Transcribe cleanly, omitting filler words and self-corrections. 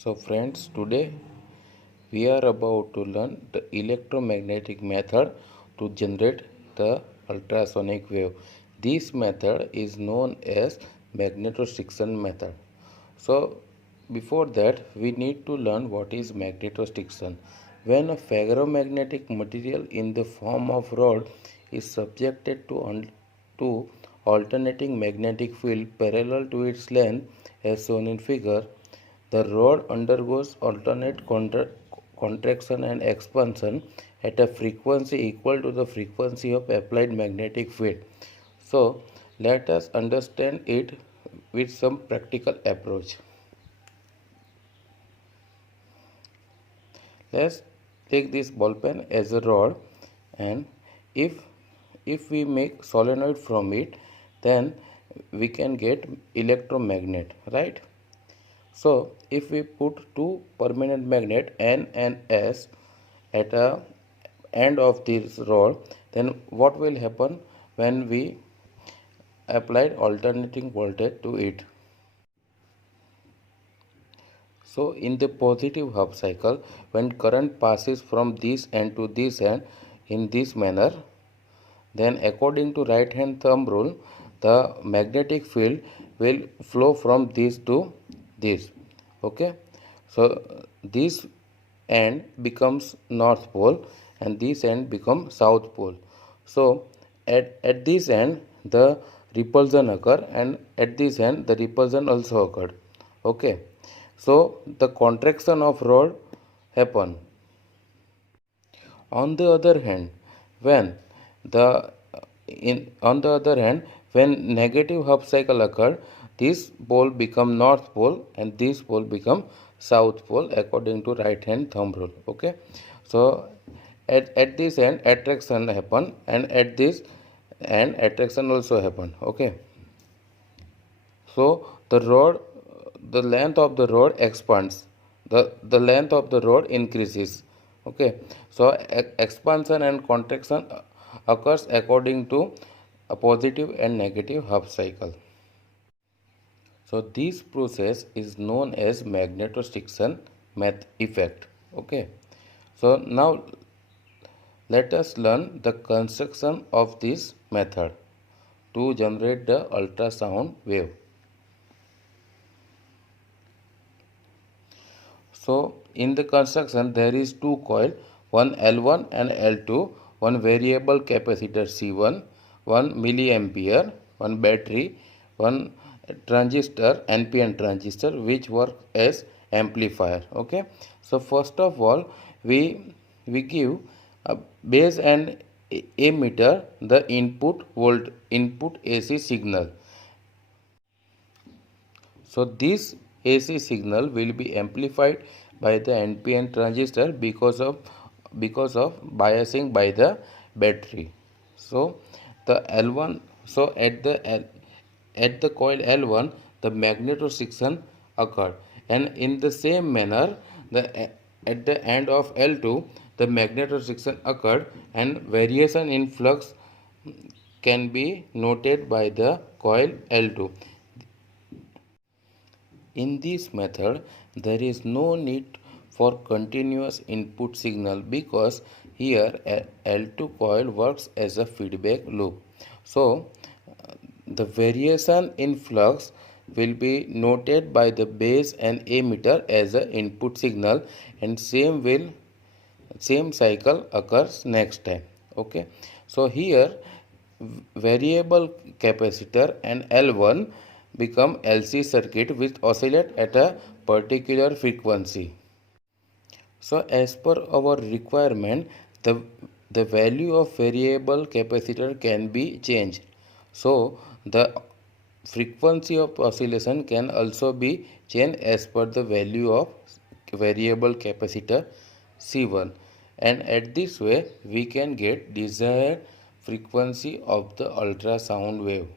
So friends, today we are about to learn the electromagnetic method to generate the ultrasonic wave. This method is known as magnetostriction method. So before that we need to learn what is magnetostriction. When a ferromagnetic material in the form of rod is subjected to alternating magnetic field parallel to its length as shown in figure, the rod undergoes alternate contraction and expansion at a frequency equal to the frequency of applied magnetic field. So, let us understand it with some practical approach. Let's take this ball pen as a rod, and if we make solenoid from it, then we can get electromagnet, right? So if we put two permanent magnet N and S at a end of this rod, then what will happen when we applied alternating voltage to it? So in the positive half cycle, when current passes from this end to this end in this manner, then according to right hand thumb rule, the magnetic field will flow from this to this. Okay, so this end becomes north pole and this end becomes south pole. So at this end the repulsion occur, and at this end the repulsion also occurred. Okay, so the contraction of rod happen. On the other hand, when the on the other hand, when negative half cycle occurred, this pole become north pole and this pole become south pole according to right hand thumb rule. Okay, so at this end attraction happen, and at this end attraction also happen. Okay, so the length of the rod expands, the length of the rod increases. Okay, so expansion and contraction occurs according to a positive and negative half cycle. So this process is known as magnetostriction effect. Okay, so now let us learn the construction of this method to generate the ultrasound wave. So in the construction there is two coil, one L1 and L2, one variable capacitor C1, one milliampere, one battery, one transistor, NPN transistor, which work as amplifier. Okay, so first of all we give a base and emitter the input AC signal. So this AC signal will be amplified by the NPN transistor because of biasing by the battery. So the L1, so at the coil L1 the magnetostriction occurred, and in the same manner at the end of L2 the magnetostriction occurred, and variation in flux can be noted by the coil L2. In this method, there is no need for continuous input signal because here L2 coil works as a feedback loop. So, the variation in flux will be noted by the base and emitter as an input signal, and same cycle occurs next time. Okay, so here variable capacitor and L1 become LC circuit which oscillate at a particular frequency. So as per our requirement, the value of variable capacitor can be changed. So the frequency of oscillation can also be changed as per the value of variable capacitor C1, and at this way we can get desired frequency of the ultrasound wave.